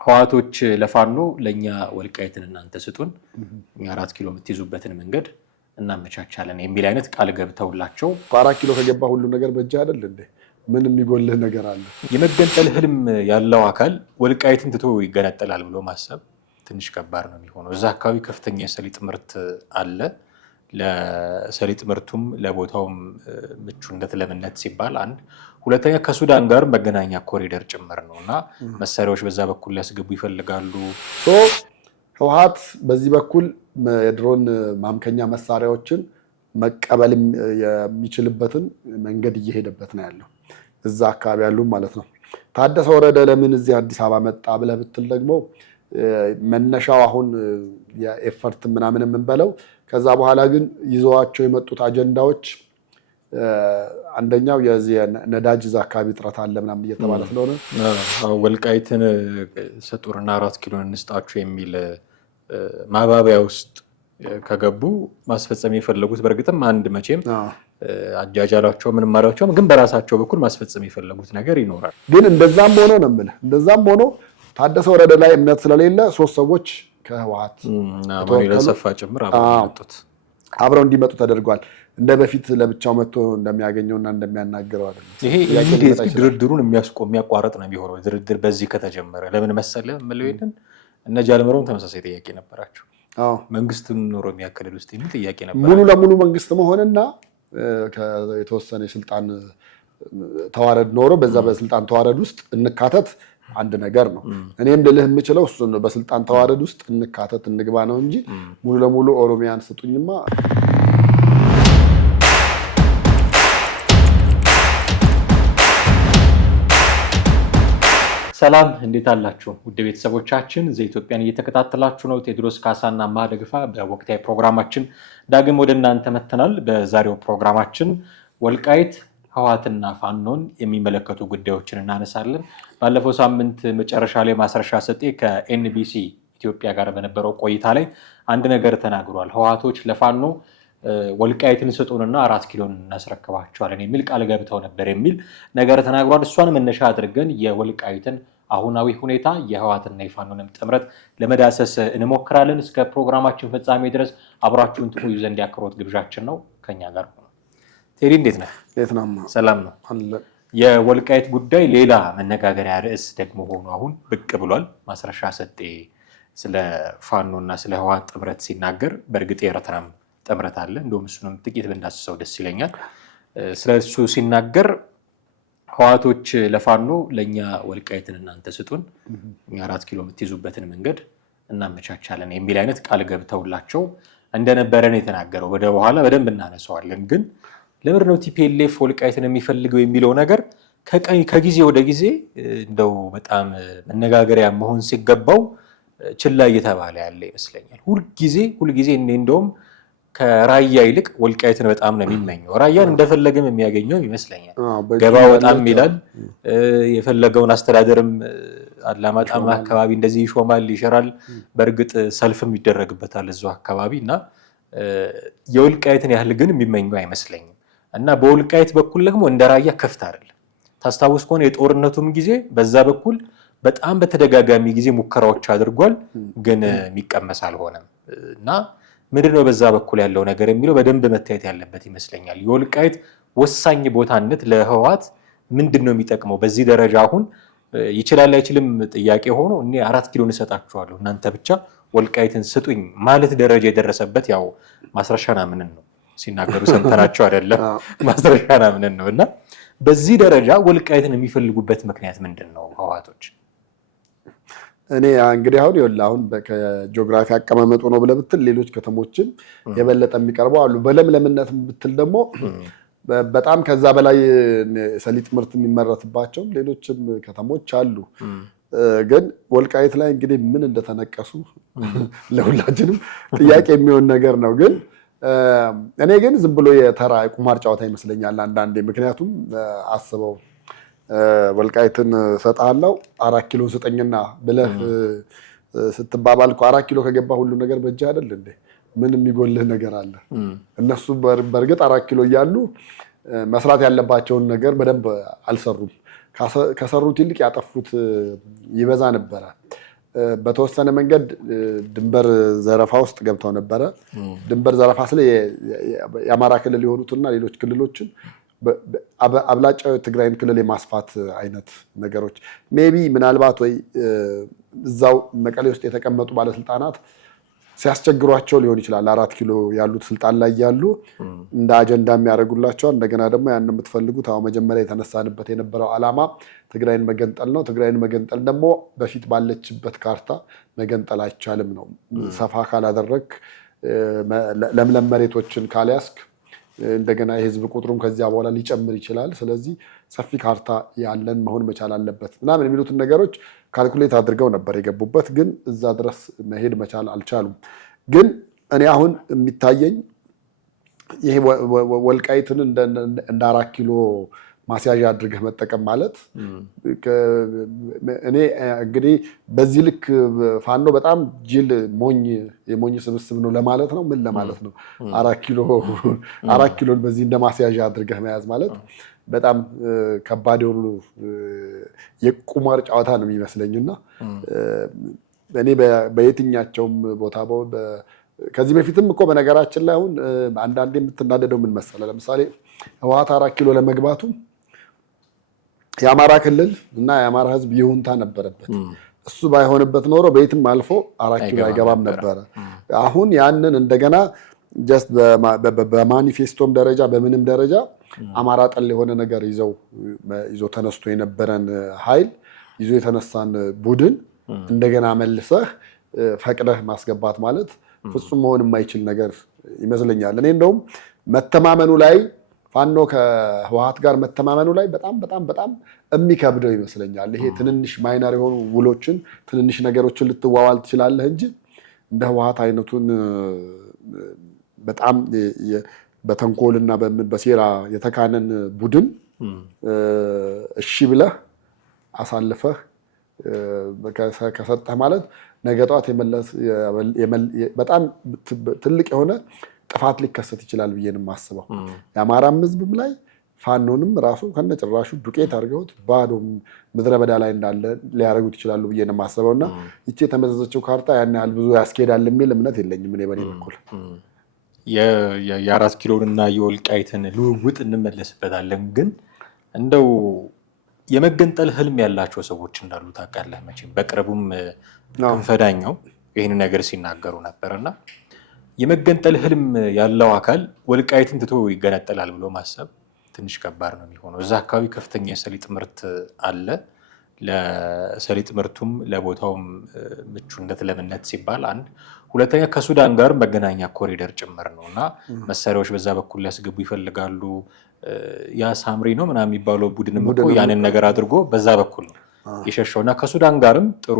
ህዋቶች ለፋኖ ለኛ ወልቃይትን እናንተ ስጡን እኛ 4 ኪሎ የምትይዙበትን መንገድ እናመቻቻለን የሚል አይነት ቃል ገብተውላቸው 4 ኪሎ ከገባ ሁሉ ነገር በእጅ አይደል እንዴ? ምን የሚጎልህ ነገር አለ? የመገንጠል ህልም ያለው አካል ወልቃይትን ትቶ ይገነጠላል ብሎ ማሰብ ትንሽ ከባድ ነው የሚሆነው። እዛ አካባቢ ከፍተኛ የሰሊጥ ምርት አለ። ለሰሊጥ ምርቱም ለቦታውም ምቹነት ለምነት ሲባል አንድ ሁለተኛ ከሱዳን ጋር መገናኛ ኮሪደር ጭምር ነውና መሳሪያዎች በዛ በኩል ሊያስገቡ ይፈልጋሉ። ህወሓት በዚህ በኩል የድሮን ማምከኛ መሳሪያዎችን መቀበል የሚችልበትን መንገድ እየሄደበት ነው ያለው እዛ አካባቢ ያሉ ማለት ነው። ታደሰ ወረደ ለምን እዚህ አዲስ አበባ መጣ ብለህ ብትል ደግሞ መነሻው አሁን የኤፈርት ምናምን የምንበለው ከዛ በኋላ ግን ይዘዋቸው የመጡት አጀንዳዎች አንደኛው የዚህ ነዳጅ እዛ አካባቢ ጥረት አለ ምናምን እየተባለ ስለሆነ ወልቃይትን ሰጡርና 4 ኪሎ እንስጣችሁ የሚል ማባቢያ ውስጥ ከገቡ ማስፈጸም የፈለጉት በእርግጥም አንድ መቼም አጃጃላቸው ምንም ማራቸው ግን በራሳቸው በኩል ማስፈጸም የፈለጉት ነገር ይኖራል። ግን እንደዛም ሆኖ ነው የምልህ እንደዛም ሆኖ ታደሰ ወረደ ላይ እምነት ስለሌለ 3 ሰዎች ከህወሓት ለሰፋ ጭምር አብረው እንዲመጡ ተደርጓል። እንደ በፊት ለብቻው መጥቶ እንደሚያገኘውና እንደሚያናገረው አይደለም። ይሄ ኢሚዲየት ድርድሩን የሚያቋርጥ ነው የሚሆነው። ድርድር በዚህ ከተጀመረ ለምን መሰለህ ምለው ይሄንን እነ ጃልመሮም ተመሳሳይ ጥያቄ ነበራቸው። መንግስትን ኦሮሚያ ክልል ውስጥ የሚል ጥያቄ ነበር። ሙሉ ለሙሉ መንግስት መሆንና የተወሰነ የስልጣን ተዋረድ ኖሮ በዛ በስልጣን ተዋረድ ውስጥ እንካተት አንድ ነገር ነው። እኔም ልልህ የምችለው እሱ ነው። በስልጣን ተዋረድ ውስጥ እንካተት እንግባ ነው እንጂ ሙሉ ለሙሉ ኦሮሚያን ስጡኝማ ሰላም እንዴት አላችሁ? ውድ ቤተሰቦቻችን ዘኢትዮጵያን እየተከታተላችሁ ነው። ቴድሮስ ካሳና ማደግፋ በወቅታዊ ፕሮግራማችን ዳግም ወደ እናንተ መተናል። በዛሬው ፕሮግራማችን ወልቃይት ህወሓትና ፋኖን የሚመለከቱ ጉዳዮችን እናነሳለን። ባለፈው ሳምንት መጨረሻ ላይ ማስረሻ ሰጤ ከኤንቢሲ ኢትዮጵያ ጋር በነበረው ቆይታ ላይ አንድ ነገር ተናግሯል። ህወሓቶች ለፋኖ ወልቃይትን ስጡንና 4 ኪሎን እናስረክባቸዋለን የሚል ቃል ገብተው ነበር የሚል ነገር ተናግሯል። እሷን መነሻ አድርገን የወልቃይትን አሁናዊ ሁኔታ የህወሓትና የፋኖንም ጥምረት ለመዳሰስ እንሞክራለን። እስከ ፕሮግራማችን ፍጻሜ ድረስ አብራችሁን ትቆዩ ዘንድ ያክብሮት ግብዣችን ነው። ከኛ ጋር ሆኖ ቴዲ እንዴት ነህ? ሰላም ነው። የወልቃይት ጉዳይ ሌላ መነጋገሪያ ርዕስ ደግሞ ሆኖ አሁን ብቅ ብሏል። ማስረሻ ሰጤ ስለ ፋኖና ስለ ህወሓት ጥምረት ሲናገር በእርግጥ የኤርትራም ጥምረት አለ። እንደውም እሱንም ጥቂት ብንዳስሰው ደስ ይለኛል። ስለሱ ሲናገር ህወሓቶች ለፋኖ ለኛ ወልቃይትን እናንተ ስጡን እኛ 4 ኪሎ የምትይዙበትን መንገድ እናመቻቻለን የሚል አይነት ቃል ገብተውላቸው እንደነበረን የተናገረው ወደ በኋላ በደንብ እናነሳዋለን። ግን ለምንድን ነው ቲፒኤልኤፍ ወልቃይትን የሚፈልገው የሚለው ነገር ከጊዜ ወደ ጊዜ እንደው በጣም መነጋገሪያ መሆን ሲገባው ችላ እየተባለ ያለ ይመስለኛል። ሁልጊዜ እንደውም ከራያ ይልቅ ወልቃይትን በጣም ነው የሚመኘው። ራያን እንደፈለገም የሚያገኘው ይመስለኛል። ገባ በጣም ይላል። የፈለገውን አስተዳደርም አላማጣም አካባቢ እንደዚህ ይሾማል፣ ይሸራል። በእርግጥ ሰልፍም ይደረግበታል እዛው አካባቢ እና የወልቃይትን ያህል ግን የሚመኘው አይመስለኝም። እና በወልቃይት በኩል ደግሞ እንደ ራያ ከፍት አይደለም። ታስታውስ ከሆነ የጦርነቱም ጊዜ በዛ በኩል በጣም በተደጋጋሚ ጊዜ ሙከራዎች አድርጓል፣ ግን የሚቀመስ አልሆነም። እና ምንድነው በዛ በኩል ያለው ነገር የሚለው በደንብ መታየት ያለበት ይመስለኛል። የወልቃይት ወሳኝ ቦታነት ለህወሓት ምንድነው የሚጠቅመው? በዚህ ደረጃ አሁን ይችላል አይችልም ጥያቄ ሆኖ እኔ 4 ኪሎ እንሰጣችኋለሁ እናንተ ብቻ ወልቃይትን ስጡኝ ማለት ደረጃ የደረሰበት ያው ማስረሻና ምንን ነው ሲናገሩ ሰምተናቸው አይደለም? ማስረሻና ምንን ነው። እና በዚህ ደረጃ ወልቃይትን የሚፈልጉበት ምክንያት ምንድነው ህወሓቶች? እኔ እንግዲህ አሁን ከጂኦግራፊ አቀማመጡ ነው ብለህ ብትል ሌሎች ከተሞችን የበለጠ የሚቀርበው አሉ። በለምለምነት ብትል ደግሞ በጣም ከዛ በላይ ሰሊጥ ምርት የሚመረትባቸው ሌሎችም ከተሞች አሉ። ግን ወልቃይት ላይ እንግዲህ ምን እንደተነቀሱ ለሁላችንም ጥያቄ የሚሆን ነገር ነው። ግን እኔ ግን ዝም ብሎ የተራ ቁማር ጨዋታ ይመስለኛል አንዳንዴ። ምክንያቱም አስበው ወልቃይትን ሰጣለው 4 ኪሎ ስጠኝና ብለህ ስትባባል 4 ኪሎ ከገባ ሁሉ ነገር በእጅ አይደል እንዴ? ምን የሚጎልህ ነገር አለ? እነሱ በእርግጥ 4 ኪሎ እያሉ መስራት ያለባቸውን ነገር በደንብ አልሰሩም። ከሰሩት ይልቅ ያጠፉት ይበዛ ነበረ። በተወሰነ መንገድ ድንበር ዘረፋ ውስጥ ገብተው ነበረ። ድንበር ዘረፋ ስለ የአማራ ክልል የሆኑትና ሌሎች ክልሎችን አብላጫው የትግራይን ክልል የማስፋት አይነት ነገሮች ሜቢ ምናልባት ወይ እዛው መቀሌ ውስጥ የተቀመጡ ባለስልጣናት ሲያስቸግሯቸው ሊሆን ይችላል። 4 ኪሎ ያሉት ስልጣን ላይ ያሉ እንደ አጀንዳ የሚያደርጉላቸዋል። እንደገና ደግሞ ያን የምትፈልጉት አሁን መጀመሪያ የተነሳንበት የነበረው ዓላማ ትግራይን መገንጠል ነው። ትግራይን መገንጠል ደግሞ በፊት ባለችበት ካርታ መገንጠል አይቻልም ነው። ሰፋ ካላደረግ ለምለም መሬቶችን ካልያዝክ እንደገና የህዝብ ቁጥሩም ከዚያ በኋላ ሊጨምር ይችላል። ስለዚህ ሰፊ ካርታ ያለን መሆን መቻል አለበት ምናምን የሚሉትን ነገሮች ካልኩሌት አድርገው ነበር የገቡበት። ግን እዛ ድረስ መሄድ መቻል አልቻሉም። ግን እኔ አሁን የሚታየኝ ይሄ ወልቃይትን እንደ 4 ኪሎ ማስያዣ አድርገህ መጠቀም ማለት እኔ እንግዲህ በዚህ ልክ ፋኖ በጣም ጅል የሞኝ ስብስብ ነው ለማለት ነው። ምን ለማለት ነው? 4 ኪሎን በዚህ እንደ ማስያዣ አድርገህ መያዝ ማለት በጣም ከባድ የሆኑ የቁማር ጨዋታ ነው የሚመስለኝና እኔ በየትኛቸውም ቦታ ከዚህ በፊትም እኮ በነገራችን ላይ አሁን አንዳንዴ የምትናደደው ምን መሰለህ? ለምሳሌ ህወሓት 4 ኪሎ ለመግባቱ የአማራ ክልል እና የአማራ ህዝብ ይሁንታ ነበረበት። እሱ ባይሆንበት ኖሮ በየትም አልፎ 4 ኪሎ አይገባም ነበረ። አሁን ያንን እንደገና ጀስት በማኒፌስቶም ደረጃ በምንም ደረጃ አማራ ጠል የሆነ ነገር ይዞ ተነስቶ የነበረን ኃይል ይዞ የተነሳን ቡድን እንደገና መልሰህ ፈቅደህ ማስገባት ማለት ፍጹም መሆን የማይችል ነገር ይመስለኛል። እኔ እንደውም መተማመኑ ላይ ፋኖ ከህወሓት ጋር መተማመኑ ላይ በጣም በጣም በጣም የሚከብደው ይመስለኛል። ይሄ ትንንሽ ማይነር የሆኑ ውሎችን ትንንሽ ነገሮችን ልትዋዋል ትችላለህ እንጂ እንደ ህወሓት አይነቱን በጣም በተንኮልና በሴራ የተካነን ቡድን እሺ ብለህ አሳልፈህ ከሰጠህ ማለት ነገ ጠዋት በጣም ትልቅ የሆነ ጥፋት ሊከሰት ይችላል ብዬ ነው የማስበው። የአማራም ህዝብም ላይ ፋኖንም ራሱ ከነጭራሹ ዱቄት አድርገውት ባዶ ምድረ በዳ ላይ እንዳለ ሊያደርጉት ይችላሉ ብዬ ነው የማስበው እና ይቺ የተመዘዘችው ካርታ ያን ያህል ብዙ ያስኬዳል የሚል እምነት የለኝም እኔ በኔ በኩል። የ4 ኪሎንና የወልቃይትን ልውውጥ እንመለስበታለን። ግን እንደው የመገንጠል ህልም ያላቸው ሰዎች እንዳሉ ታውቃለህ መቼም። በቅርቡም ክንፈዳኛው ይህን ነገር ሲናገሩ ነበርና የመገንጠል ህልም ያለው አካል ወልቃይትን ትቶ ይገነጠላል ብሎ ማሰብ ትንሽ ከባድ ነው የሚሆነው። እዛ አካባቢ ከፍተኛ የሰሊጥ ምርት አለ። ለሰሊጥ ምርቱም ለቦታውም ምቹነት ለምነት ሲባል አንድ፣ ሁለተኛ ከሱዳን ጋር መገናኛ ኮሪደር ጭምር ነው እና መሳሪያዎች በዛ በኩል ሊያስገቡ ይፈልጋሉ። ያ ሳምሪ ነው ምናምን የሚባለው ቡድንም እኮ ያንን ነገር አድርጎ በዛ በኩል ነው የሸሸው እና ከሱዳን ጋርም ጥሩ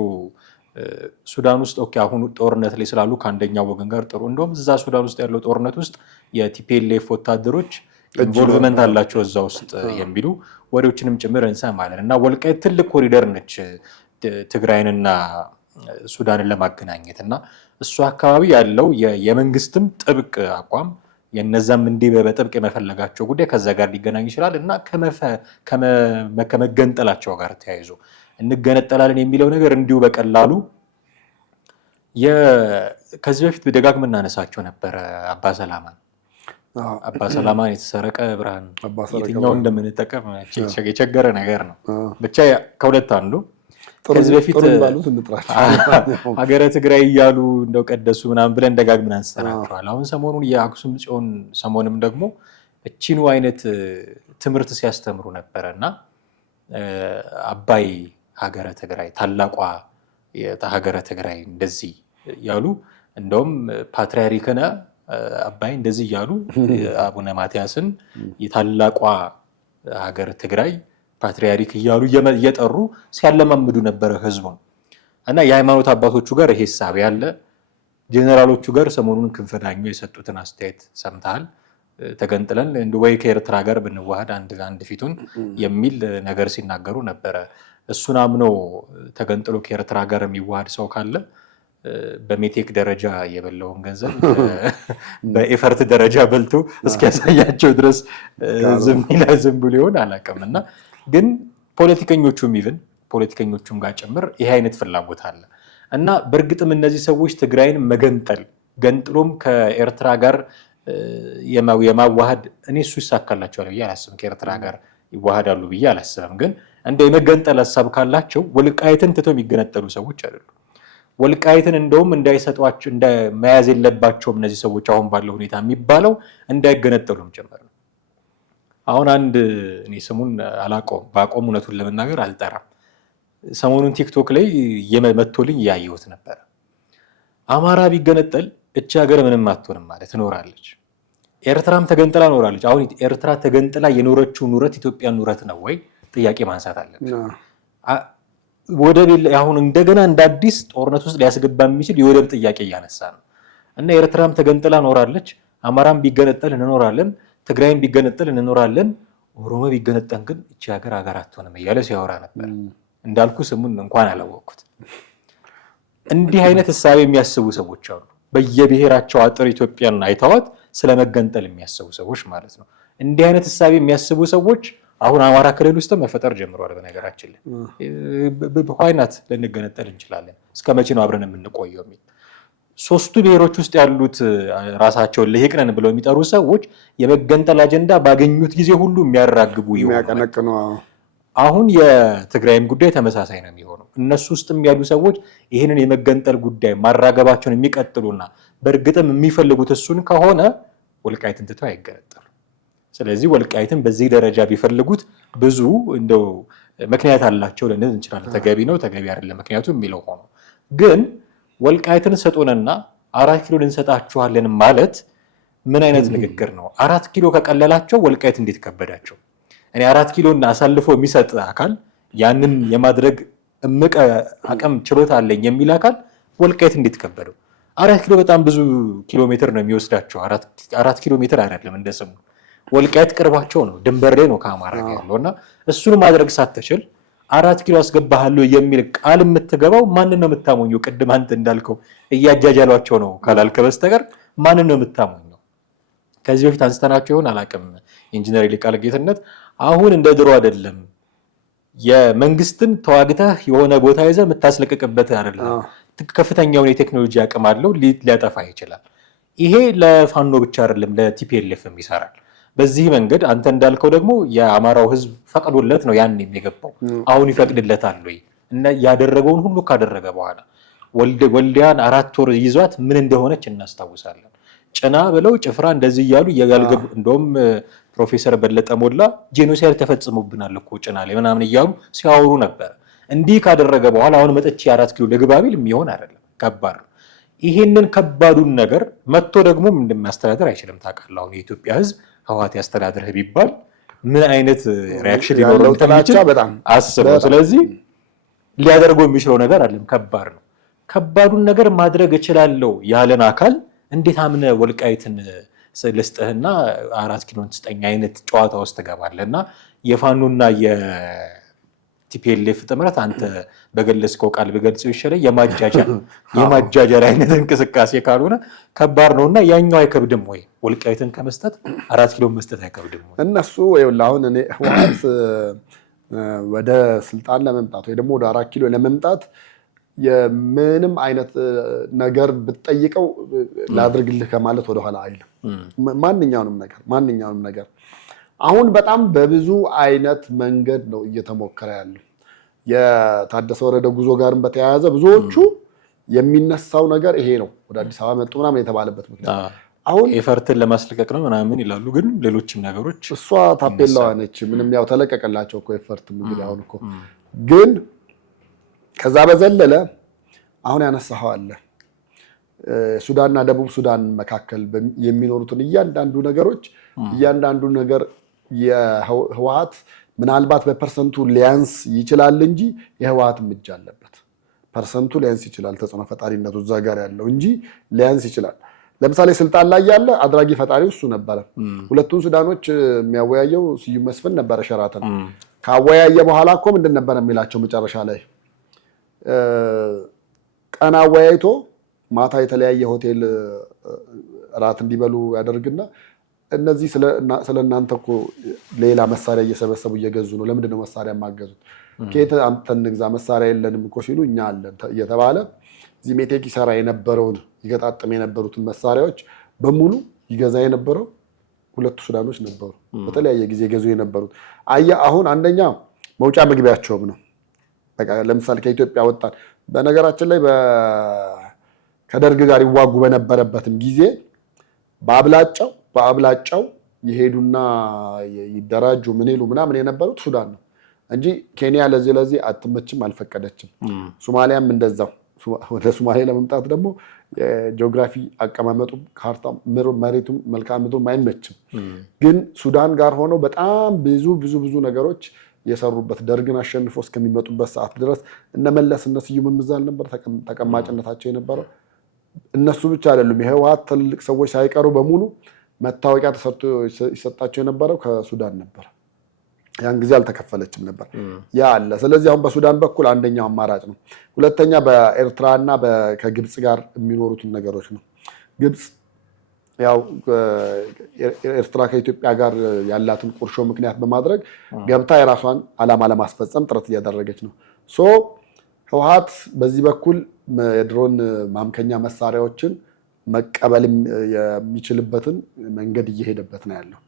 ሱዳን ውስጥ ኦኬ አሁን ጦርነት ላይ ስላሉ ከአንደኛው ወገን ጋር ጥሩ እንደውም እዛ ሱዳን ውስጥ ያለው ጦርነት ውስጥ የቲፒኤልኤፍ ወታደሮች ኢንቮልቭመንት አላቸው እዛ ውስጥ የሚሉ ወሬዎችንም ጭምር እንሰማለን እና ወልቃይት ትልቅ ኮሪደር ነች ትግራይንና ሱዳንን ለማገናኘት እና እሱ አካባቢ ያለው የመንግስትም ጥብቅ አቋም የነዛም እንዲህ በጥብቅ የመፈለጋቸው ጉዳይ ከዛ ጋር ሊገናኝ ይችላል እና ከመገንጠላቸው ጋር ተያይዞ እንገነጠላለን የሚለው ነገር እንዲሁ በቀላሉ ከዚህ በፊት በደጋግመን እናነሳቸው ነበረ። አባ ሰላማን የተሰረቀ ብርሃን የትኛው እንደምንጠቀም የቸገረ ነገር ነው። ብቻ ከሁለት አንዱ ከዚህ በፊት ሀገረ ትግራይ እያሉ እንደው ቀደሱ ምናምን ብለን ደጋግመን አንስተናቸዋል። አሁን ሰሞኑን የአክሱም ጽዮን ሰሞንም ደግሞ እቺኑ አይነት ትምህርት ሲያስተምሩ ነበረ እና አባይ ሀገረ ትግራይ ታላቋ ሀገረ ትግራይ እንደዚህ ያሉ እንደውም ፓትርያርክነ አባይ እንደዚህ እያሉ አቡነ ማትያስን የታላቋ ሀገር ትግራይ ፓትርያርክ እያሉ እየጠሩ ሲያለማምዱ ነበረ ህዝቡን እና የሃይማኖት አባቶቹ ጋር ይሄ ሀሳብ ያለ ጄኔራሎቹ ጋር ሰሞኑን ክንፈዳኛው የሰጡትን አስተያየት ሰምተሃል። ተገንጥለን ወይ ከኤርትራ ጋር ብንዋሃድ አንድ ፊቱን የሚል ነገር ሲናገሩ ነበረ። እሱን አምኖ ተገንጥሎ ከኤርትራ ጋር የሚዋሃድ ሰው ካለ በሜቴክ ደረጃ የበላውን ገንዘብ በኤፈርት ደረጃ በልቶ እስኪያሳያቸው ድረስ ዝም ብሎ ሊሆን አላውቅም እና ግን ፖለቲከኞቹም ይብን ፖለቲከኞቹም ጋር ጭምር ይሄ አይነት ፍላጎት አለ እና በእርግጥም እነዚህ ሰዎች ትግራይን መገንጠል ገንጥሎም ከኤርትራ ጋር የማዋሃድ እኔ እሱ ይሳካላቸዋል ብዬ አላስብም። ከኤርትራ ጋር ይዋሃዳሉ ብዬ አላስብም። ግን እንደ የመገንጠል ሀሳብ ካላቸው ወልቃይትን ትተው የሚገነጠሉ ሰዎች አይደሉም። ወልቃይትን እንደውም እንዳይሰጧቸው እንደመያዝ የለባቸውም እነዚህ ሰዎች አሁን ባለው ሁኔታ የሚባለው እንዳይገነጠሉም ጭምር ነው። አሁን አንድ እኔ ስሙን አላውቀውም፣ ባቆም እውነቱን ለመናገር አልጠራም። ሰሞኑን ቲክቶክ ላይ መጥቶልኝ እያየሁት ነበር። አማራ ቢገነጠል እቺ ሀገር ምንም አትሆንም ማለት ትኖራለች። ኤርትራም ተገንጥላ ኖራለች። አሁን ኤርትራ ተገንጥላ የኖረችው ኑረት ኢትዮጵያ ኑረት ነው ወይ ጥያቄ ማንሳት አለብን። ወደብ አሁን እንደገና እንደ አዲስ ጦርነት ውስጥ ሊያስገባ የሚችል የወደብ ጥያቄ እያነሳ ነው እና ኤርትራም ተገንጥላ ኖራለች። አማራም ቢገነጠል እንኖራለን፣ ትግራይም ቢገነጠል እንኖራለን፣ ኦሮሞ ቢገነጠል ግን እቺ ሀገር አትሆንም እያለ ሲያወራ ነበር። እንዳልኩ ስሙን እንኳን አላወቅኩት። እንዲህ አይነት እሳቤ የሚያስቡ ሰዎች አሉ። በየብሔራቸው አጥር ኢትዮጵያን አይተዋት ስለመገንጠል የሚያስቡ ሰዎች ማለት ነው። እንዲህ አይነት እሳቤ የሚያስቡ ሰዎች አሁን አማራ ክልል ውስጥ መፈጠር ጀምሯል። በነገራችን ላይ ዋይናት ልንገነጠል እንችላለን፣ እስከ መቼ ነው አብረን የምንቆየው የሚል ሶስቱ ብሔሮች ውስጥ ያሉት ራሳቸውን ልሂቅ ነን ብለው የሚጠሩ ሰዎች የመገንጠል አጀንዳ ባገኙት ጊዜ ሁሉ የሚያራግቡ የሚያቀነቅኑ። አሁን የትግራይም ጉዳይ ተመሳሳይ ነው የሚሆነው። እነሱ ውስጥም ያሉ ሰዎች ይህንን የመገንጠል ጉዳይ ማራገባቸውን የሚቀጥሉና በእርግጥም የሚፈልጉት እሱን ከሆነ ወልቃይትን ትተው አይገነጠሉ። ስለዚህ ወልቃይትን በዚህ ደረጃ ቢፈልጉት ብዙ እንደው ምክንያት አላቸው ልንል እንችላለን። ተገቢ ነው ተገቢ አይደለም ምክንያቱ የሚለው ሆኖ ግን ወልቃይትን ሰጡንና 4 ኪሎ ልንሰጣችኋለን ማለት ምን አይነት ንግግር ነው? 4 ኪሎ ከቀለላቸው ወልቃይት እንዴት ከበዳቸው? እኔ 4 ኪሎን አሳልፎ የሚሰጥ አካል ያንን የማድረግ እምቅ አቅም ችሎታ አለኝ የሚል አካል ወልቃይት እንዴት ከበደው? 4 ኪሎ በጣም ብዙ ኪሎ ሜትር ነው የሚወስዳቸው። 4 ኪሎ ሜትር አይደለም እንደስሙ። ወልቃይት ቅርባቸው ነው፣ ድንበር ላይ ነው ከአማራ ጋር ያለውና እሱን ማድረግ ሳትችል 4 ኪሎ አስገባሃለሁ የሚል ቃል የምትገባው ማንን ነው የምታሞኘው? ቅድም አንተ እንዳልከው እያጃጃሏቸው ነው ካላልከ በስተቀር ማንን ነው የምታሞኘው? ከዚህ በፊት አንስተናቸው ይሆን አላውቅም። ኢንጂነር ይልቃል ጌትነት አሁን እንደ ድሮ አይደለም። የመንግስትን ተዋግተህ የሆነ ቦታ ይዘህ የምታስለቅቅበት አይደለም። ከፍተኛውን የቴክኖሎጂ አቅም አለው፣ ሊያጠፋ ይችላል። ይሄ ለፋኖ ብቻ አይደለም ለቲፒኤልኤፍም ይሰራል። በዚህ መንገድ አንተ እንዳልከው ደግሞ የአማራው ህዝብ ፈቅዶለት ነው ያን የሚገባው። አሁን ይፈቅድለታል ወይ? እና ያደረገውን ሁሉ ካደረገ በኋላ ወልዲያን 4 ወር ይዟት ምን እንደሆነች እናስታውሳለን። ጭና ብለው ጭፍራ እንደዚህ እያሉ እያልገቡ እንደውም ፕሮፌሰር በለጠ ሞላ ጄኖሳይድ ተፈጽሞብናል እኮ ጭና ላይ ምናምን እያሉ ሲያወሩ ነበር። እንዲህ ካደረገ በኋላ አሁን መጥቼ 4 ኪሎ ለግባቢል የሚሆን አይደለም፣ ከባድ ነው። ይሄንን ከባዱን ነገር መጥቶ ደግሞ እንደሚያስተዳድር አይችልም። ታውቃለህ አሁን የኢትዮጵያ ህዝብ ህወሓት ያስተዳድርህ ቢባል ምን አይነት ሪያክሽን ሊኖረው እንደሚችል አስበው። ስለዚህ ሊያደርገው የሚችለው ነገር አለም፣ ከባድ ነው። ከባዱን ነገር ማድረግ እችላለሁ ያለን አካል እንዴት አምነ ወልቃይትን ልስጥህና 4 ኪሎን ስጠኝ አይነት ጨዋታ ውስጥ ትገባለህ? እና የፋኖና የቲፒኤልኤፍ ጥምረት አንተ በገለጽከው ቃል በገልጸው ይሻላል የማጃጃል አይነት እንቅስቃሴ ካልሆነ ከባድ ነውና ያኛው አይከብድም ወይ? ወልቃይትን ከመስጠት 4 ኪሎ መስጠት አይከብድም ወይ? እነሱ ይኸውልህ አሁን እኔ ህወሓት ወደ ስልጣን ለመምጣት ወይ ደግሞ ወደ 4 ኪሎ ለመምጣት የምንም አይነት ነገር ብትጠይቀው ላድርግልህ ከማለት ወደኋላ አይልም። ማንኛውንም ነገር አሁን በጣም በብዙ አይነት መንገድ ነው እየተሞከረ ያለው። የታደሰ ወረደ ጉዞ ጋርም በተያያዘ ብዙዎቹ የሚነሳው ነገር ይሄ ነው። ወደ አዲስ አበባ መጡ ምናምን የተባለበት ምክንያት አሁን ኤፈርትን ለማስለቀቅ ነው ምናምን ይላሉ። ግን ሌሎችም ነገሮች እሷ ታፔላዋ ነች። ምንም ያው ተለቀቀላቸው እኮ ኤፈርት እንግዲህ አሁን እኮ ግን ከዛ በዘለለ አሁን ያነሳኸው አለ ሱዳንና ደቡብ ሱዳን መካከል የሚኖሩትን እያንዳንዱ ነገር የህወሓት ምናልባት በፐርሰንቱ ሊያንስ ይችላል እንጂ የህወሓትም እጅ አለበት። ፐርሰንቱ ሊያንስ ይችላል፣ ተጽዕኖ ፈጣሪነቱ እዛ ጋር ያለው እንጂ ሊያንስ ይችላል። ለምሳሌ ስልጣን ላይ ያለ አድራጊ ፈጣሪው እሱ ነበረ። ሁለቱን ሱዳኖች የሚያወያየው ስዩም መስፍን ነበረ ሸራተን። ካወያየ በኋላ እኮ ምንድን ነበር የሚላቸው መጨረሻ ላይ ቀን አወያይቶ ማታ የተለያየ ሆቴል እራት እንዲበሉ ያደርግና እነዚህ ስለእናንተ እኮ ሌላ መሳሪያ እየሰበሰቡ እየገዙ ነው፣ ለምንድን ነው መሳሪያ የማገዙት? ከየት አምጥተን እንግዛ መሳሪያ የለንም እኮ ሲሉ እኛ አለን እየተባለ እዚህ ሜቴክ ይሰራ የነበረውን ይገጣጥም የነበሩትን መሳሪያዎች በሙሉ ይገዛ የነበረው ሁለቱ ሱዳኖች ነበሩ። በተለያየ ጊዜ ገዙ የነበሩት አሁን አንደኛ መውጫ መግቢያቸውም ነው። በቃ ለምሳሌ ከኢትዮጵያ ወጣን። በነገራችን ላይ ከደርግ ጋር ይዋጉ በነበረበትም ጊዜ በአብላጫው ይሄዱና ይደራጁ ምን ይሉ ምናምን የነበሩት ሱዳን ነው እንጂ ኬንያ ለዚህ አትመችም አልፈቀደችም። ሶማሊያም እንደዛው። ወደ ሶማሊያ ለመምጣት ደግሞ የጂኦግራፊ አቀማመጡ ካርታ መሬቱም መልክዓ ምድሩም አይመችም። ግን ሱዳን ጋር ሆነው በጣም ብዙ ነገሮች የሰሩበት ደርግን አሸንፎ እስከሚመጡበት ሰዓት ድረስ እነመለስ እነ ስዩም ምዛል ነበር ተቀማጭነታቸው የነበረው። እነሱ ብቻ አይደሉም፣ የህወሓት ትልልቅ ሰዎች ሳይቀሩ በሙሉ መታወቂያ ተሰርቶ ይሰጣቸው የነበረው ከሱዳን ነበር። ያን ጊዜ አልተከፈለችም ነበር ያ አለ። ስለዚህ አሁን በሱዳን በኩል አንደኛው አማራጭ ነው። ሁለተኛ በኤርትራና ከግብጽ ጋር የሚኖሩትን ነገሮች ነው። ግብጽ ያው ኤርትራ ከኢትዮጵያ ጋር ያላትን ቁርሾ ምክንያት በማድረግ ገብታ የራሷን ዓላማ ለማስፈጸም ጥረት እያደረገች ነው። ህወሓት በዚህ በኩል የድሮን ማምከኛ መሳሪያዎችን መቀበል የሚችልበትን መንገድ እየሄደበት ነው ያለው፣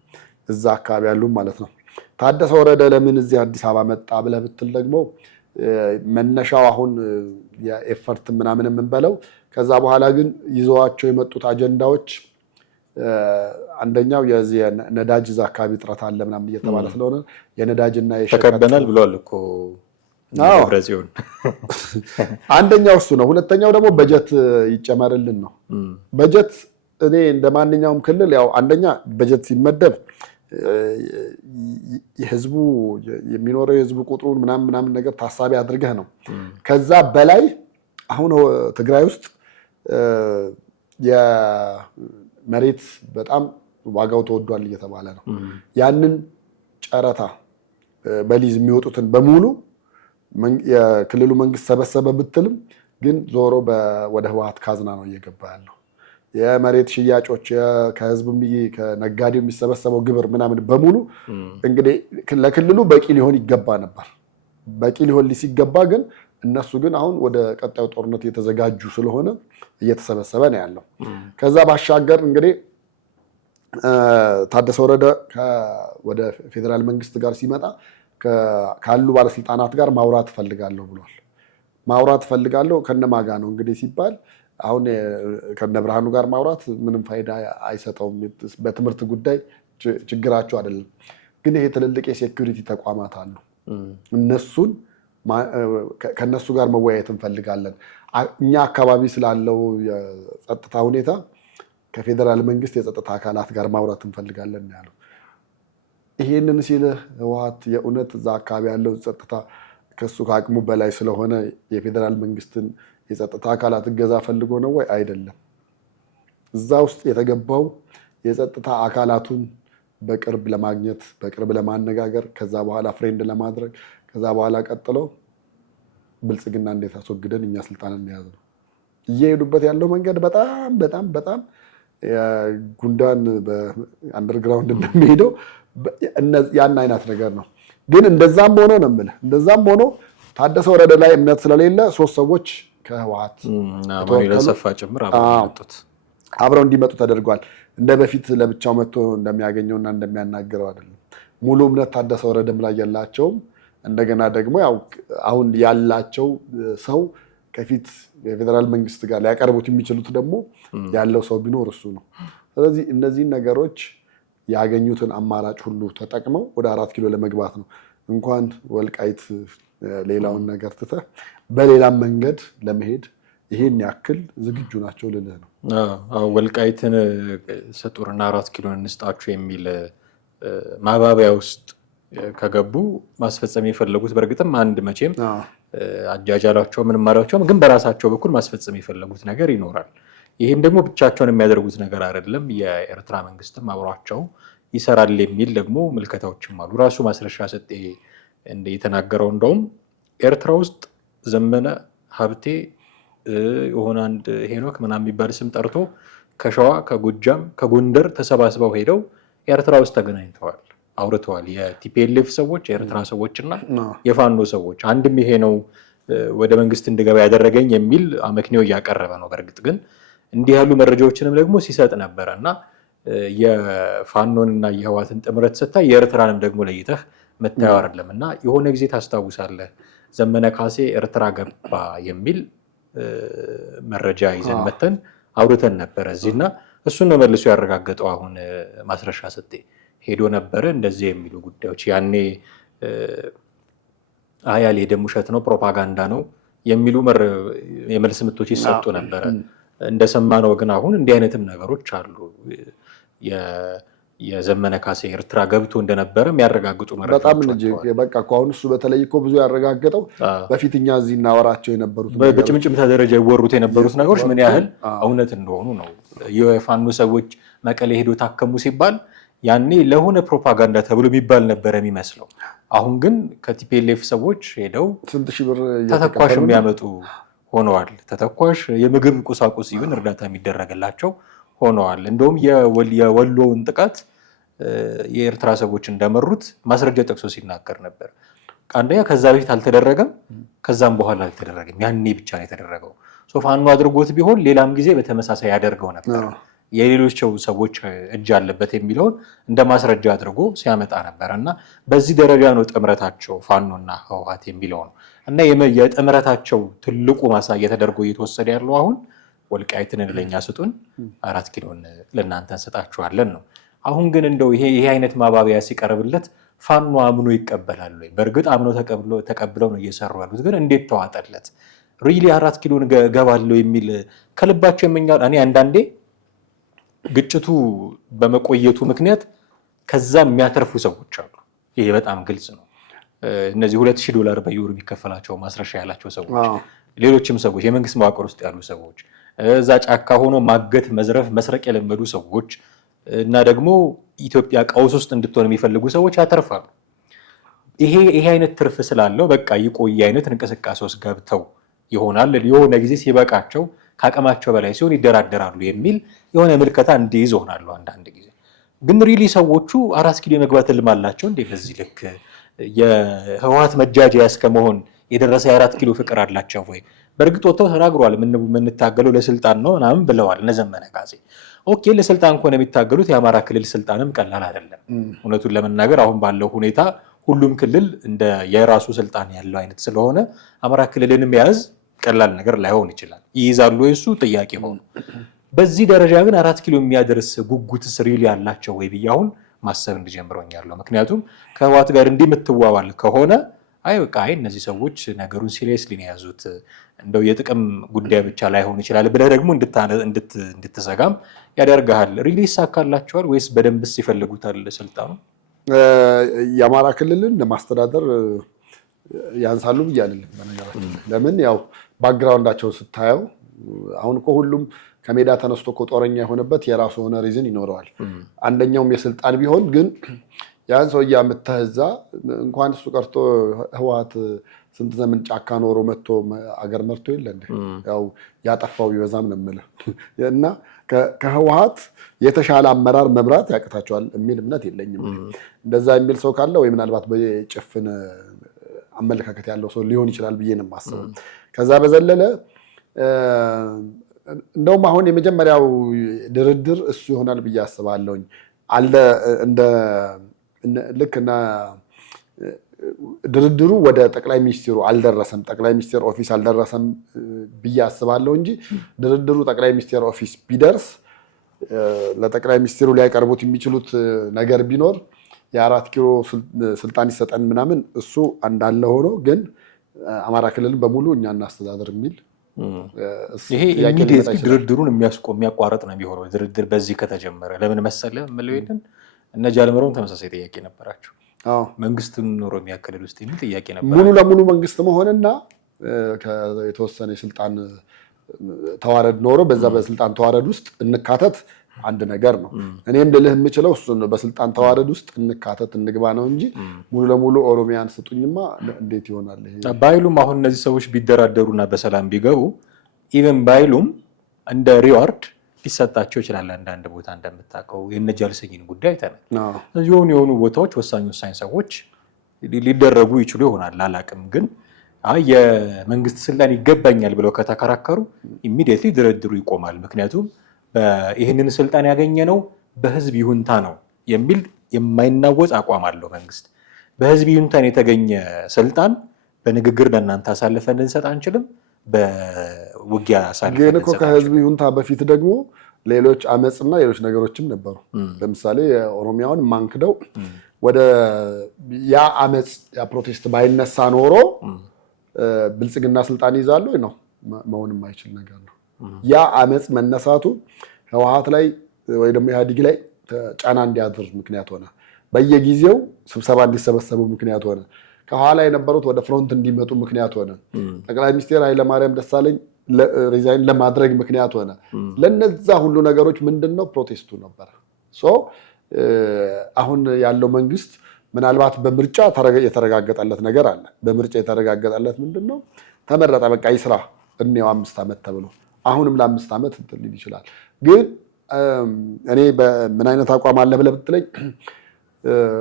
እዛ አካባቢ ያሉ ማለት ነው። ታደሰ ወረደ ለምን እዚህ አዲስ አበባ መጣ ብለህ ብትል ደግሞ መነሻው አሁን የኤፈርት ምናምን የምንበለው ከዛ በኋላ ግን ይዘዋቸው የመጡት አጀንዳዎች አንደኛው የዚህ ነዳጅ እዛ አካባቢ ጥረት አለ ምናምን እየተባለ ስለሆነ የነዳጅና ተከበናል ብሏል እኮ ብራዚል። አንደኛው እሱ ነው። ሁለተኛው ደግሞ በጀት ይጨመርልን ነው። በጀት እኔ እንደማንኛውም ክልል ያው አንደኛ በጀት ሲመደብ የህዝቡ የሚኖረው የህዝቡ ቁጥሩን ምናምን ነገር ታሳቢ አድርገህ ነው። ከዛ በላይ አሁን ትግራይ ውስጥ የመሬት በጣም ዋጋው ተወዷል እየተባለ ነው። ያንን ጨረታ በሊዝ የሚወጡትን በሙሉ የክልሉ መንግስት ሰበሰበ ብትልም ግን ዞሮ ወደ ህወሓት ካዝና ነው እየገባ ያለው። የመሬት ሽያጮች ከህዝብ ከነጋዴው የሚሰበሰበው ግብር ምናምን በሙሉ እንግዲህ ለክልሉ በቂ ሊሆን ይገባ ነበር። በቂ ሊሆን ሲገባ ግን እነሱ ግን አሁን ወደ ቀጣዩ ጦርነት እየተዘጋጁ ስለሆነ እየተሰበሰበ ነው ያለው። ከዛ ባሻገር እንግዲህ ታደሰ ወረደ ወደ ፌዴራል መንግስት ጋር ሲመጣ ካሉ ባለስልጣናት ጋር ማውራት ፈልጋለሁ ብሏል። ማውራት ፈልጋለሁ ከነማጋ ነው እንግዲህ ሲባል አሁን ከነብርሃኑ ጋር ማውራት ምንም ፋይዳ አይሰጠውም። በትምህርት ጉዳይ ችግራቸው አይደለም። ግን ይሄ ትልልቅ የሴኩሪቲ ተቋማት አሉ። ከነሱ ጋር መወያየት እንፈልጋለን። እኛ አካባቢ ስላለው የጸጥታ ሁኔታ ከፌዴራል መንግስት የጸጥታ አካላት ጋር ማውራት እንፈልጋለን ያለው። ይሄንን ሲል ህወሓት የእውነት እዛ አካባቢ ያለው ጸጥታ ከሱ ከአቅሙ በላይ ስለሆነ የፌዴራል መንግስትን የጸጥታ አካላት እገዛ ፈልጎ ነው ወይ? አይደለም። እዛ ውስጥ የተገባው የጸጥታ አካላቱን በቅርብ ለማግኘት በቅርብ ለማነጋገር ከዛ በኋላ ፍሬንድ ለማድረግ ከዛ በኋላ ቀጥሎ ብልጽግና እንዴት አስወግደን እኛ ስልጣን እንያዝ ነው እየሄዱበት ያለው መንገድ። በጣም ጉንዳን በአንደርግራውንድ እንደሚሄደው ያን አይነት ነገር ነው። ግን እንደዛም ሆኖ ነው የምልህ፣ እንደዛም ሆኖ ታደሰ ወረደ ላይ እምነት ስለሌለ 3 ሰዎች ከህወሓት ሰፋ ጭምር አብረው እንዲመጡ ተደርጓል። እንደ በፊት ለብቻው መጥቶ እንደሚያገኘውና እንደሚያናግረው አይደለም። ሙሉ እምነት ታደሰ ወረደም ላይ የላቸውም። እንደገና ደግሞ ያው አሁን ያላቸው ሰው ከፊት የፌዴራል መንግስት ጋር ሊያቀርቡት የሚችሉት ደግሞ ያለው ሰው ቢኖር እሱ ነው። ስለዚህ እነዚህን ነገሮች ያገኙትን አማራጭ ሁሉ ተጠቅመው ወደ 4 ኪሎ ለመግባት ነው። እንኳን ወልቃይት ሌላውን ነገር ትተህ በሌላም መንገድ ለመሄድ ይሄን ያክል ዝግጁ ናቸው ልልህ ነው። ወልቃይትን ሰጡርና 4 ኪሎ እንስጣችሁ የሚል ማባቢያ ውስጥ ከገቡ ማስፈጸም የፈለጉት በእርግጥም አንድ መቼም አጃጃላቸው ምንም ማራቸውም ግን በራሳቸው በኩል ማስፈጸም የፈለጉት ነገር ይኖራል። ይህም ደግሞ ብቻቸውን የሚያደርጉት ነገር አይደለም። የኤርትራ መንግስትም አብሯቸው ይሰራል የሚል ደግሞ ምልከታዎችም አሉ። ራሱ ማስረሻ ሰጤ የተናገረው እንደውም ኤርትራ ውስጥ ዘመነ ሀብቴ የሆነ አንድ ሄኖክ ምናምን የሚባል ስም ጠርቶ ከሸዋ ከጎጃም ከጎንደር ተሰባስበው ሄደው ኤርትራ ውስጥ ተገናኝተዋል። አውርተዋል። የቲፒኤልኤፍ ሰዎች፣ የኤርትራ ሰዎችና የፋኖ ሰዎች አንድም ይሄ ነው ወደ መንግስት እንድገባ ያደረገኝ የሚል አመክንዮ እያቀረበ ነው። በእርግጥ ግን እንዲህ ያሉ መረጃዎችንም ደግሞ ሲሰጥ ነበረ እና የፋኖንና የህዋትን ጥምረት ስታይ የኤርትራንም ደግሞ ለይተህ መታየው አይደለም እና የሆነ ጊዜ ታስታውሳለህ ዘመነ ካሴ ኤርትራ ገባ የሚል መረጃ ይዘን መተን አውርተን ነበረ እዚህና እሱን ነው መልሶ ያረጋገጠው። አሁን ማስረሻ ሰጤ ሄዶ ነበረ እንደዚህ የሚሉ ጉዳዮች ያኔ አልሄደም ውሸት ነው ፕሮፓጋንዳ ነው የሚሉ የመልስ ምቶች ይሰጡ ነበረ። እንደሰማነው ግን አሁን እንዲህ አይነትም ነገሮች አሉ። የዘመነ ካሴ ኤርትራ ገብቶ እንደነበረ የሚያረጋግጡ መረጃዎች በጣም እንጂ በቃ አሁን እሱ በተለይ እኮ ብዙ ያረጋገጠው በፊትኛ እዚህ እናወራቸው የነበሩት በጭምጭምታ ደረጃ ይወሩት የነበሩት ነገሮች ምን ያህል እውነት እንደሆኑ ነው። የፋኖ ሰዎች መቀሌ ሄዶ ታከሙ ሲባል ያኔ ለሆነ ፕሮፓጋንዳ ተብሎ የሚባል ነበረ የሚመስለው። አሁን ግን ከቲፒኤልኤፍ ሰዎች ሄደው ስንት ሺህ ብር ተተኳሽ የሚያመጡ ሆነዋል። ተተኳሽ የምግብ ቁሳቁስ ይሁን እርዳታ የሚደረግላቸው ሆነዋል። እንደውም የወሎውን ጥቃት የኤርትራ ሰዎች እንደመሩት ማስረጃ ጠቅሶ ሲናገር ነበር። አንደኛ ከዛ በፊት አልተደረገም፣ ከዛም በኋላ አልተደረገም። ያኔ ብቻ ነው የተደረገው። ፋኖ አድርጎት ቢሆን ሌላም ጊዜ በተመሳሳይ ያደርገው ነበር። የሌሎች ሰዎች እጅ አለበት የሚለውን እንደ ማስረጃ አድርጎ ሲያመጣ ነበር እና በዚህ ደረጃ ነው ጥምረታቸው ፋኖና ህወሓት የሚለው ነው እና የጥምረታቸው ትልቁ ማሳያ ተደርጎ እየተወሰደ ያለው አሁን ወልቃይትን ለኛ ስጡን፣ 4 ኪሎን ለእናንተ እንሰጣችኋለን ነው። አሁን ግን እንደው ይሄ አይነት ማባቢያ ሲቀርብለት ፋኖ አምኖ ይቀበላል ወይ? በእርግጥ አምኖ ተቀብለው ነው እየሰሩ ያሉት። ግን እንዴት ተዋጠለት? ሪሊ 4 ኪሎን ገባለው የሚል ከልባቸው የመኛል። እኔ አንዳንዴ ግጭቱ በመቆየቱ ምክንያት ከዛ የሚያተርፉ ሰዎች አሉ። ይሄ በጣም ግልጽ ነው። እነዚህ $2000 በየወሩ የሚከፈላቸው ማስረሻ ያላቸው ሰዎች፣ ሌሎችም ሰዎች፣ የመንግስት መዋቅር ውስጥ ያሉ ሰዎች፣ እዛ ጫካ ሆኖ ማገት፣ መዝረፍ፣ መስረቅ የለመዱ ሰዎች እና ደግሞ ኢትዮጵያ ቀውስ ውስጥ እንድትሆን የሚፈልጉ ሰዎች ያተርፋሉ። ይሄ አይነት ትርፍ ስላለው በቃ ይቆይ አይነት እንቅስቃሴ ውስጥ ገብተው ይሆናል። የሆነ ጊዜ ሲበቃቸው ከአቅማቸው በላይ ሲሆን ይደራደራሉ የሚል የሆነ ምልከታ እንዲይዝ ሆናሉ። አንዳንድ ጊዜ ግን ሪሊ ሰዎቹ 4 ኪሎ የመግባት ህልም አላቸው እንዴ? በዚህ ልክ የህወሓት መጃጃያ እስከመሆን የደረሰ የ4 ኪሎ ፍቅር አላቸው ወይ? በእርግጥ ወጥተው ተናግረዋል። የምንታገለው ለስልጣን ነው ምናምን ብለዋል እነ ዘመነ ካሴ። ኦኬ ለስልጣን ከሆነ የሚታገሉት የአማራ ክልል ስልጣንም ቀላል አይደለም። እውነቱን ለመናገር አሁን ባለው ሁኔታ ሁሉም ክልል እንደ የራሱ ስልጣን ያለው አይነት ስለሆነ አማራ ክልልን መያዝ ቀላል ነገር ላይሆን ይችላል። ይይዛሉ እሱ ጥያቄ ሆኖ በዚህ ደረጃ ግን 4 ኪሎ የሚያደርስ ጉጉትስ ሪሊ ያላቸው ወይ ብዬ አሁን ማሰብ እንጀምረኛለሁ። ምክንያቱም ከህወሓት ጋር እንዲህ የምትዋዋል ከሆነ አይ በቃ እነዚህ ሰዎች ነገሩን ሲሪየስሊ ነው የያዙት፣ እንደው የጥቅም ጉዳይ ብቻ ላይሆን ይችላል ብለህ ደግሞ እንድትሰጋም ያደርግሃል። ሪሊ ይሳካላቸዋል ወይስ በደንብስ ይፈልጉታል ስልጣኑ? የአማራ ክልልን ለማስተዳደር ያንሳሉ ብዬ አልልም። በነገራችን ለምን ያው ባክግራውንዳቸው ስታየው አሁን እኮ ሁሉም ከሜዳ ተነስቶ እኮ ጦረኛ የሆነበት የራሱ ሆነ ሪዝን ይኖረዋል። አንደኛውም የስልጣን ቢሆን ግን ያን ሰው እያምተህዛ እንኳን እሱ ቀርቶ ህወሓት ስንት ዘመን ጫካ ኖሮ መጥቶ አገር መርቶ የለ እንዴ? ያው ያጠፋው ቢበዛም ነው የምልህ እና ከህወሓት የተሻለ አመራር መምራት ያቅታቸዋል የሚል እምነት የለኝም። እንደዛ የሚል ሰው ካለ ወይ ምናልባት በጭፍን አመለካከት ያለው ሰው ሊሆን ይችላል ብዬ ነው የማስበው። ከዛ በዘለለ እንደውም አሁን የመጀመሪያው ድርድር እሱ ይሆናል ብዬ አስባለሁኝ። ልክና ድርድሩ ወደ ጠቅላይ ሚኒስትሩ አልደረሰም፣ ጠቅላይ ሚኒስትር ኦፊስ አልደረሰም ብዬ አስባለሁ እንጂ ድርድሩ ጠቅላይ ሚኒስትር ኦፊስ ቢደርስ ለጠቅላይ ሚኒስትሩ ሊያቀርቡት የሚችሉት ነገር ቢኖር የ4 ኪሎ ስልጣን ይሰጠን ምናምን እሱ እንዳለ ሆኖ ግን አማራ ክልልን በሙሉ እኛ እናስተዳደር የሚል ይሄ ኢሚዲየትሊ ድርድሩን የሚያቋርጥ ነው የሚሆነው። ድርድር በዚህ ከተጀመረ ለምን መሰለህ የምለው ይሄንን እነ ጃልመሮም ተመሳሳይ ጥያቄ ነበራቸው። መንግስትን ኖሮ የሚያከልል ውስጥ የሚል ጥያቄ ነበር። ሙሉ ለሙሉ መንግስት መሆንና የተወሰነ የስልጣን ተዋረድ ኖሮ በዛ በስልጣን ተዋረድ ውስጥ እንካተት አንድ ነገር ነው። እኔም ልልህ የምችለው እሱ ነው። በስልጣን ተዋረድ ውስጥ እንካተት እንግባ ነው እንጂ ሙሉ ለሙሉ ኦሮሚያን ስጡኝማ እንዴት ይሆናል? ባይሉም አሁን እነዚህ ሰዎች ቢደራደሩና በሰላም ቢገቡ ኢቨን ባይሉም እንደ ሪዋርድ ሊሰጣቸው ይችላል። አንዳንድ ቦታ እንደምታውቀው የነ ጃልሰኝን ጉዳይ አይተናል። የሆኑ ቦታዎች ወሳኝ ሰዎች ሊደረጉ ይችሉ ይሆናል አላቅም። ግን የመንግስት ስልጣን ይገባኛል ብለው ከተከራከሩ ኢሚዲየትሊ ድርድሩ ይቆማል። ምክንያቱም ይህንን ስልጣን ያገኘነው በህዝብ ይሁንታ ነው የሚል የማይናወጽ አቋም አለው መንግስት። በህዝብ ይሁንታን የተገኘ ስልጣን በንግግር ለእናንተ አሳልፈን ልንሰጥ አንችልም፣ በውጊያ አሳልፈን ግን እኮ ከህዝብ ይሁንታ በፊት ደግሞ ሌሎች አመፅና ሌሎች ነገሮችም ነበሩ። ለምሳሌ የኦሮሚያውን ማንክደው ወደ ያ አመፅ ያ ፕሮቴስት ባይነሳ ኖሮ ብልጽግና ስልጣን ይዛሉ ነው መሆን የማይችል ነገር ነው። ያ አመፅ መነሳቱ ህወሓት ላይ ወይ ደግሞ ኢህአዴግ ላይ ጫና እንዲያድር ምክንያት ሆነ። በየጊዜው ስብሰባ እንዲሰበሰቡ ምክንያት ሆነ። ከኋላ የነበሩት ወደ ፍሮንት እንዲመጡ ምክንያት ሆነ። ጠቅላይ ሚኒስትር ኃይለማርያም ደሳለኝ ሪዛይን ለማድረግ ምክንያት ሆነ። ለነዛ ሁሉ ነገሮች ምንድነው ፕሮቴስቱ ነበር። አሁን ያለው መንግስት ምናልባት በምርጫ የተረጋገጠለት ነገር አለ። በምርጫ የተረጋገጠለት ምንድነው? ተመረጠ፣ በቃ ይስራ እኔው 5 ዓመት ተብሎ አሁንም ለ5 ዓመት እንትን ሊል ይችላል። ግን እኔ በምን አይነት አቋም አለ ብለህ ብትለኝ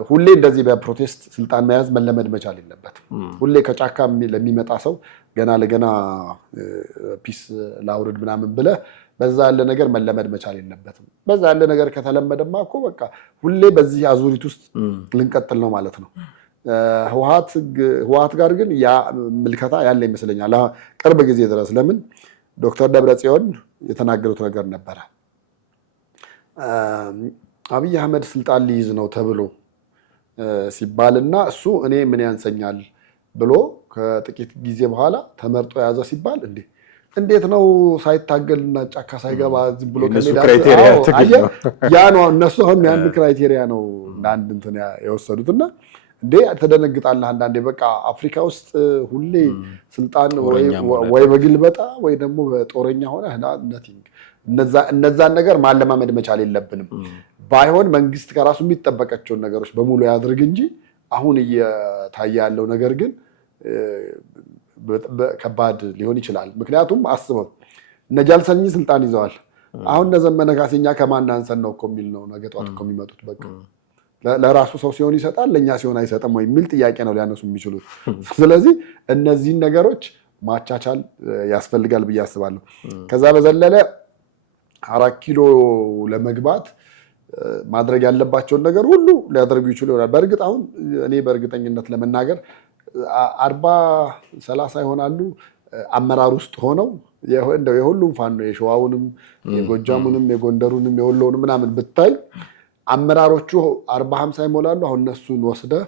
ሁሌ እንደዚህ በፕሮቴስት ስልጣን መያዝ መለመድ መቻል የለበትም። ሁሌ ከጫካ ለሚመጣ ሰው ገና ለገና ፒስ ላውርድ ምናምን ብለህ በዛ ያለ ነገር መለመድ መቻል የለበትም። በዛ ያለ ነገር ከተለመደማ እኮ በቃ ሁሌ በዚህ አዙሪት ውስጥ ልንቀጥል ነው ማለት ነው። ህወሓት ጋር ግን ያ ምልከታ ያለ ይመስለኛል ቅርብ ጊዜ ድረስ። ለምን ዶክተር ደብረጽዮን የተናገሩት ነገር ነበረ። አብይ አህመድ ስልጣን ሊይዝ ነው ተብሎ ሲባልና እሱ እኔ ምን ያንሰኛል ብሎ ከጥቂት ጊዜ በኋላ ተመርጦ የያዘ ሲባል እንዴት ነው ሳይታገልና ጫካ ሳይገባ ዝም ብሎ ያ ነው እነሱ አሁን የአንድ ክራይቴሪያ ነው አንድ እንትን የወሰዱትና ተደነግጣለህ አንዳንዴ። በቃ አፍሪካ ውስጥ ሁሌ ስልጣን ወይ በግልበጣ ወይ ደግሞ በጦረኛ ሆነ እነዛን ነገር ማለማመድ መቻል የለብንም። ባይሆን መንግስት ከራሱ የሚጠበቃቸውን ነገሮች በሙሉ ያድርግ እንጂ አሁን እየታየ ያለው ነገር ግን ከባድ ሊሆን ይችላል። ምክንያቱም አስበው እነ ጃልሰኝ ስልጣን ይዘዋል። አሁን እነ ዘመነ ካሴኛ ከማን አንሰን ነው እኮ የሚል ነው ነገ ጧት እኮ የሚመጡት። በቃ ለራሱ ሰው ሲሆን ይሰጣል፣ ለእኛ ሲሆን አይሰጥም ወይ የሚል ጥያቄ ነው ሊያነሱ የሚችሉት። ስለዚህ እነዚህን ነገሮች ማቻቻል ያስፈልጋል ብዬ አስባለሁ። ከዛ በዘለለ 4 ኪሎ ለመግባት ማድረግ ያለባቸውን ነገር ሁሉ ሊያደርጉ ይችሉ ይሆናል። በእርግጥ አሁን እኔ በእርግጠኝነት ለመናገር 40-30 ይሆናሉ አመራር ውስጥ ሆነው የሁሉም ፋኖ የሸዋውንም የጎጃሙንም የጎንደሩንም የወሎውንም ምናምን ብታይ አመራሮቹ 40-50 ይሞላሉ። አሁን እነሱን ወስደህ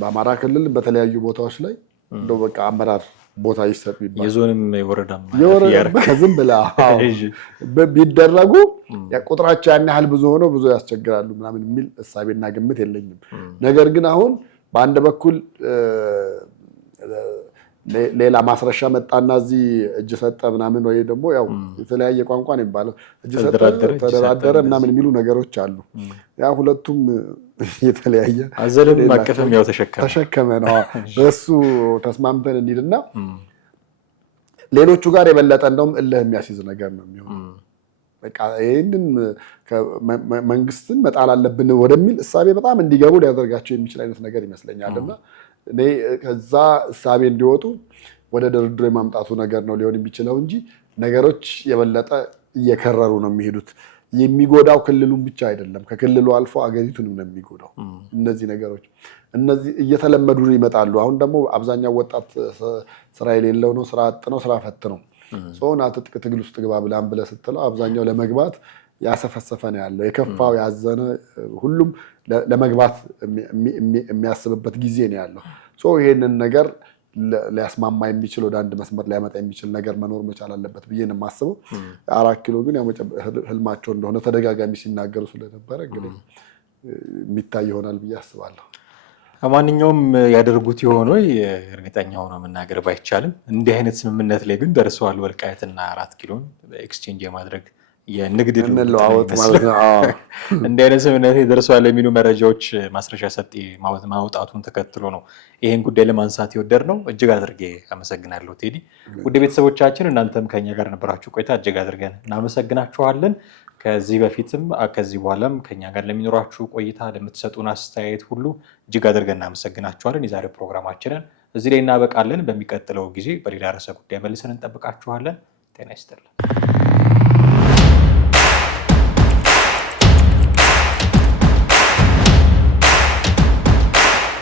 በአማራ ክልል በተለያዩ ቦታዎች ላይ እንደው በቃ አመራር ቦታ ይሰጥ ይባላል። የዞንም የወረዳም ዝም ብለህ ቢደረጉ ቁጥራቸው ያን ያህል ብዙ ሆነው ብዙ ያስቸግራሉ ምናምን የሚል እሳቤና ግምት የለኝም። ነገር ግን አሁን በአንድ በኩል ሌላ ማስረሻ መጣና እዚህ እጅ ሰጠ ምናምን ወይ ደግሞ ያው የተለያየ ቋንቋ ነው የሚባለው እጅ ሰጠ ተደራደረ ምናምን የሚሉ ነገሮች አሉ። ያ ሁለቱም የተለያየ አዘለም አቀፈም ያው ተሸከመ ነው። በሱ ተስማምተን እንሂድና ሌሎቹ ጋር የበለጠ እንደውም እልህ የሚያስይዝ ነገር ነው የሚሆነው። በቃ ይሄንን መንግስትን መጣል አለብን ወደሚል እሳቤ በጣም እንዲገቡ ሊያደርጋቸው የሚችል አይነት ነገር ይመስለኛልና እኔ ከዛ እሳቤ እንዲወጡ ወደ ድርድር የማምጣቱ ነገር ነው ሊሆን የሚችለው እንጂ ነገሮች የበለጠ እየከረሩ ነው የሚሄዱት። የሚጎዳው ክልሉን ብቻ አይደለም፣ ከክልሉ አልፎ አገሪቱንም ነው የሚጎዳው። እነዚህ ነገሮች እየተለመዱ ይመጣሉ። አሁን ደግሞ አብዛኛው ወጣት ስራ የሌለው ነው፣ ስራ አጥ ነው፣ ስራ ፈት ነው። ጾና ትጥቅ ትግል ውስጥ ግባ ብለህ ስትለው አብዛኛው ለመግባት ያሰፈሰፈ ነው ያለው። የከፋው ያዘነ ሁሉም ለመግባት የሚያስብበት ጊዜ ነው ያለው። ይሄንን ነገር ሊያስማማ የሚችል ወደ አንድ መስመር ሊያመጣ የሚችል ነገር መኖር መቻል አለበት ብዬ ነው የማስበው። 4 ኪሎ ግን ህልማቸው እንደሆነ ተደጋጋሚ ሲናገሩ ስለነበረ እንግዲህ የሚታይ ይሆናል ብዬ አስባለሁ። ማንኛውም ያደርጉት የሆነ እርግጠኛ ሆኖ መናገር ባይቻልም እንዲህ አይነት ስምምነት ላይ ግን ደርሰዋል። ወልቃይትና 4 ኪሎን ኤክስቼንጅ የማድረግ የንግድ እንለዋወጥ ማለት ነው። እንደ አይነት ስምምነት ደርሷል የሚሉ መረጃዎች ማስረሻ ሰጤ ማውጣቱን ተከትሎ ነው ይሄን ጉዳይ ለማንሳት የወደድነው። እጅግ አድርጌ አመሰግናለሁ ቴዲ። ውድ ቤተሰቦቻችን እናንተም ከኛ ጋር ነበራችሁ ቆይታ እጅግ አድርገን እናመሰግናችኋለን። ከዚህ በፊትም ከዚህ በኋላም ከኛ ጋር ለሚኖራችሁ ቆይታ ለምትሰጡን አስተያየት ሁሉ እጅግ አድርገን እናመሰግናችኋለን። የዛሬው ፕሮግራማችንን እዚህ ላይ እናበቃለን። በሚቀጥለው ጊዜ በሌላ ርዕሰ ጉዳይ መልሰን እንጠብቃችኋለን። ጤና ይስጥልን።